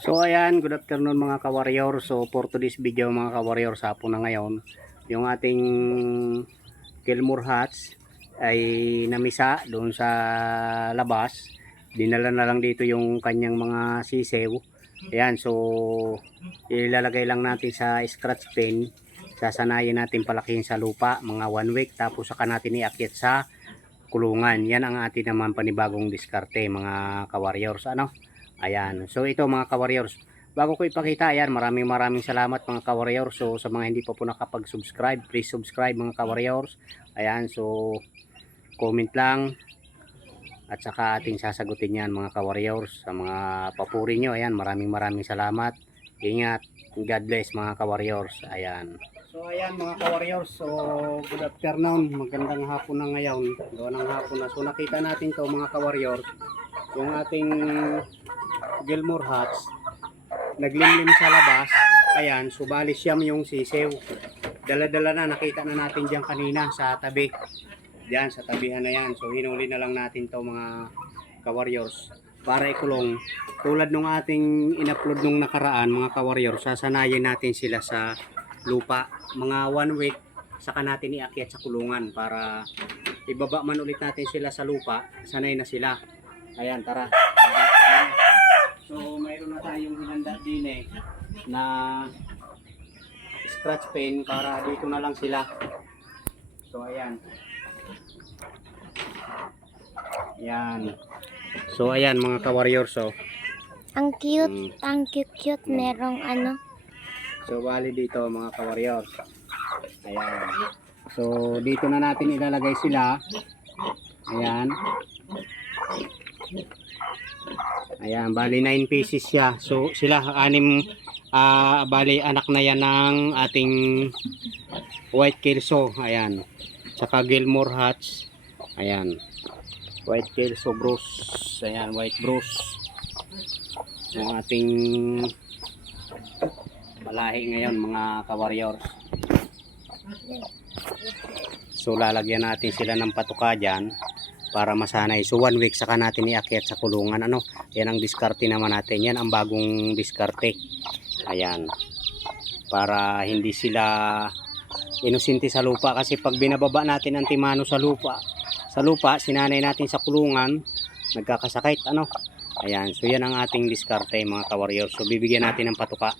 So ayan, good afternoon mga ka-warrior. So for today's video mga ka-warrior, sa hapon na ngayon, yung ating Gilmore Hats ay namisa doon sa labas. Dinala na lang dito yung kanyang mga sisew. Ayan, so ilalagay lang natin sa scratch pen. Sasanayin natin palakihin sa lupa mga 1 week, tapos saka natin iakyat sa kulungan. Yan ang ating naman panibagong diskarte mga ka-warriors. Ano? Ayan. So ito mga ka-warriors, bago ko ipakita, ayan, maraming salamat mga ka-warriors. So sa mga hindi pa po nakapag-subscribe, please subscribe mga ka-warriors. Ayan, so comment lang at saka ating sasagutin yan mga ka-warriors. Sa mga papuri nyo, ayan, maraming salamat. Ingat. God bless mga ka-warriors. Ayan. So ayan mga ka-warriors, so good afternoon, magandang hapon na ngayon, gawa ng hapon na. So nakita natin to mga ka-warriors, yung ating Gilmore Hats naglimlim sa labas. Ayan, subali siyam yung sisew, dala-dala na, nakita na natin diyan kanina sa tabi, diyan sa tabihan na yan. So hinuli na lang natin to mga ka-warriors para ikulong. Tulad nung ating in-upload nung nakaraan mga ka-warriors, sasanayin natin sila sa lupa mga 1 week, saka natin iakyat sa kulungan para ibaba man ulit natin sila sa lupa, sanay na sila. Ayan, tara. So mayroon na tayong hinanda din na scratch pen para dito na lang sila. So ayan. Ayan. So ayan mga ka-warriors, so Ang cute, ang cute, merong ano. so bali dito mga ka-warriors. Ayan. So dito na natin ilalagay sila. Ayan. Ayan, bali 9 pieces siya. So sila anim, bali anak na yan ng ating white kelso. Ayan. Tsaka Gilmore Hats. Ayan. White kelso bruce. Ayan, white bruce. Yung ating malahi ngayon mga ka-warriors. So lalagyan natin sila ng patuka dyan para masanay. So 1 week saka natin iakyat sa kulungan. Ano? Yan ang diskarte naman natin. Yan ang bagong diskarte. Ayan. Para hindi sila inusinti sa lupa, kasi pag binababa natin ang timano sa lupa, sinanay natin sa kulungan, nagkakasakit. Ano? Ayan. So yan ang ating diskarte mga ka-warriors. So bibigyan natin ng patuka.